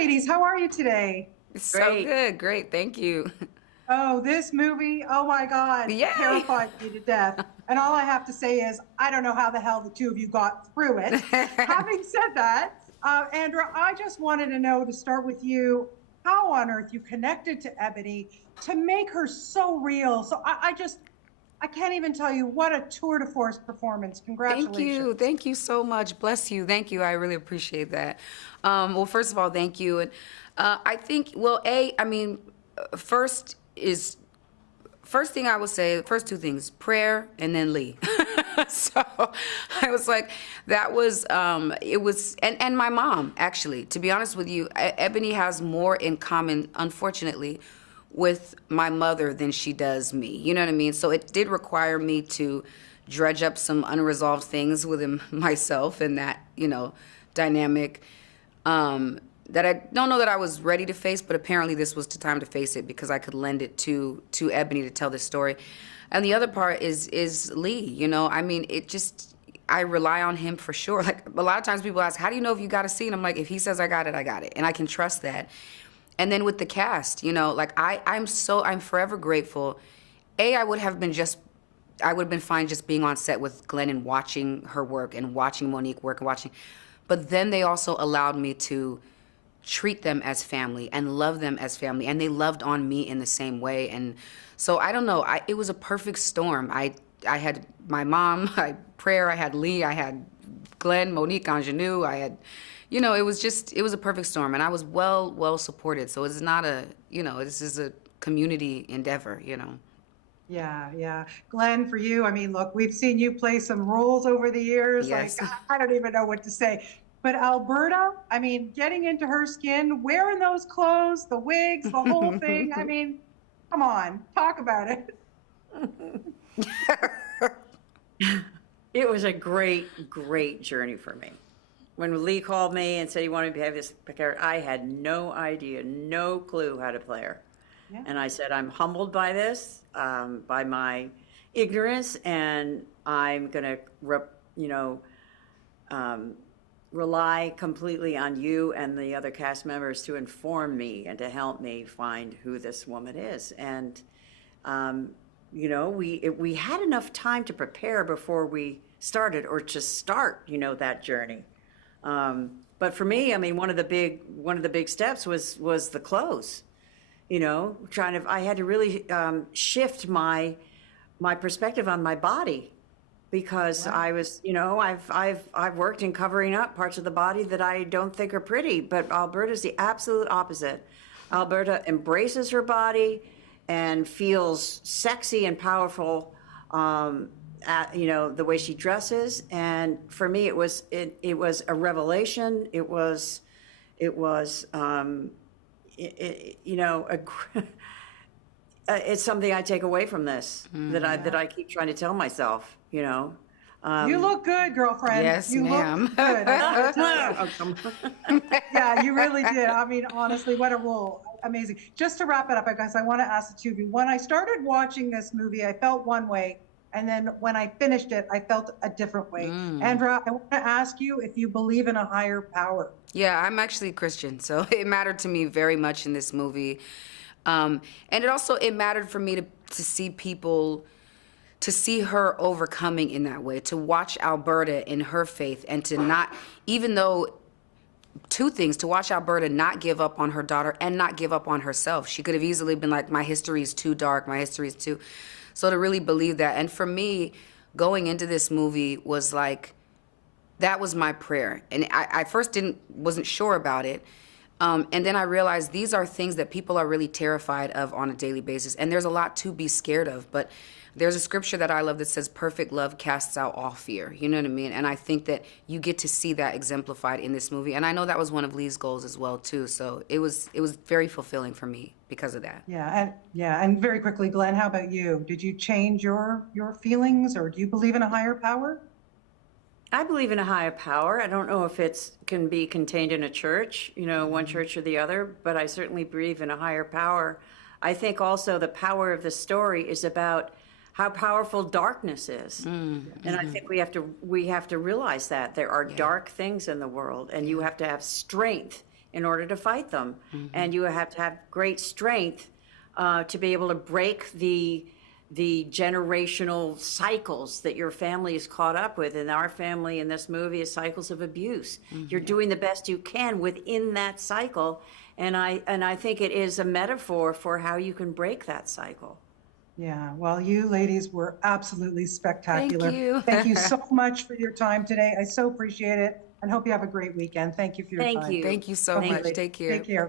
ladies. How are you today? So good. Great. Thank you. Oh, this movie, oh my God, Yay. terrified me to death. And all I have to say is, I don't know how the hell the two of you got through it. Having said that, Andra, I just wanted to know, to start with you, how on earth you connected to Ebony to make her so real. So I can't even tell you what a tour de force performance. Thank you. Congratulations. Thank you so much. Bless you. Thank you. I really appreciate that. Well, first of all, thank you. And I think, well, first is, first thing I would say, first two things, prayer and then Lee. So I was like, that was, it was, and my mom, actually, to be honest with you, Ebony has more in common, unfortunately, with my mother than she does me. You know what I mean? So it did require me to dredge up some unresolved things within myself and that, dynamic that I don't know that I was ready to face, but apparently this was the time to face it because I could lend it to Ebony to tell this story. And the other part is Lee, I mean, I rely on him for sure. Like a lot of times people ask, how do you know if you got a scene? I'm like, if he says I got it, I got it. And I can trust that. And then with the cast, like I'm forever grateful. I would have been fine just being on set with Glenn and watching her work and watching Monique work and watching. But then they also allowed me to treat them as family and love them as family. And they loved on me in the same way. And so I don't know, it was a perfect storm. I had my mom, I had Lee, I had Glenn, Monique, Ingenue, I had, it was a perfect storm. And I was well supported. So it's not this is a community endeavor, Yeah. Glenn, for you, I mean, look, we've seen you play some roles over the years. Yes. Like, I don't even know what to say. But Alberta, I mean, getting into her skin, wearing those clothes, the wigs, the whole thing. I mean, come on, talk about it. It was a great journey for me. When Lee called me and said he wanted to have this character, I had no idea, no clue how to play her. Yeah. And I said, I'm humbled by this, by my ignorance, and I'm going to, rely completely on you and the other cast members to inform me and to help me find who this woman is. And, we had enough time to prepare before we started, or to start, that journey. But for me, I mean, one of the big steps was the clothes. I had to really shift my perspective on my body, because wow. I was, I've worked in covering up parts of the body that I don't think are pretty, but Alberta's the absolute opposite. Alberta embraces her body and feels sexy and powerful, the way she dresses. And for me, it was a revelation. It's something I take away from this, that I keep trying to tell myself, You look good, girlfriend. Yes, you ma'am. Look good. Yeah, you really did. I mean, honestly, what a role. Amazing. Just to wrap it up, I guess I want to ask the two of you. When I started watching this movie, I felt one way. And then when I finished it, I felt a different way. Andra, I want to ask you if you believe in a higher power. Yeah, I'm actually Christian, so it mattered to me very much in this movie. And it mattered for me to see people, to see her overcoming in that way, to watch Alberta in her faith, and to not, even though, two things, to watch Alberta not give up on her daughter and not give up on herself. She could have easily been like, my history is too dark, my history is too... So to really believe that. And for me, going into this movie was like, that was my prayer. And I first wasn't sure about it. And then I realized these are things that people are really terrified of on a daily basis. And there's a lot to be scared of. But there's a scripture that I love that says, perfect love casts out all fear. You know what I mean? And I think that you get to see that exemplified in this movie. And I know that was one of Lee's goals as well, too. So it was very fulfilling for me because of that. And very quickly, Glenn, how about you? Did you change your feelings, or do you believe in a higher power? I believe in a higher power. I don't know if it can be contained in a church, one church or the other, but I certainly believe in a higher power. I think also the power of the story is about how powerful darkness is. And I think we have to realize that there are dark things in the world, and you have to have strength in order to fight them. And you have to have great strength to be able to break the generational cycles that your family is caught up with. And our family in this movie is cycles of abuse. You're doing the best you can within that cycle. And I think it is a metaphor for how you can break that cycle. Yeah, well, you ladies were absolutely spectacular. Thank you. Thank you so much for your time today. I so appreciate it and hope you have a great weekend. Thank you for your Thank time. you. Thank you so Okay, much. ladies. Take care. Take care.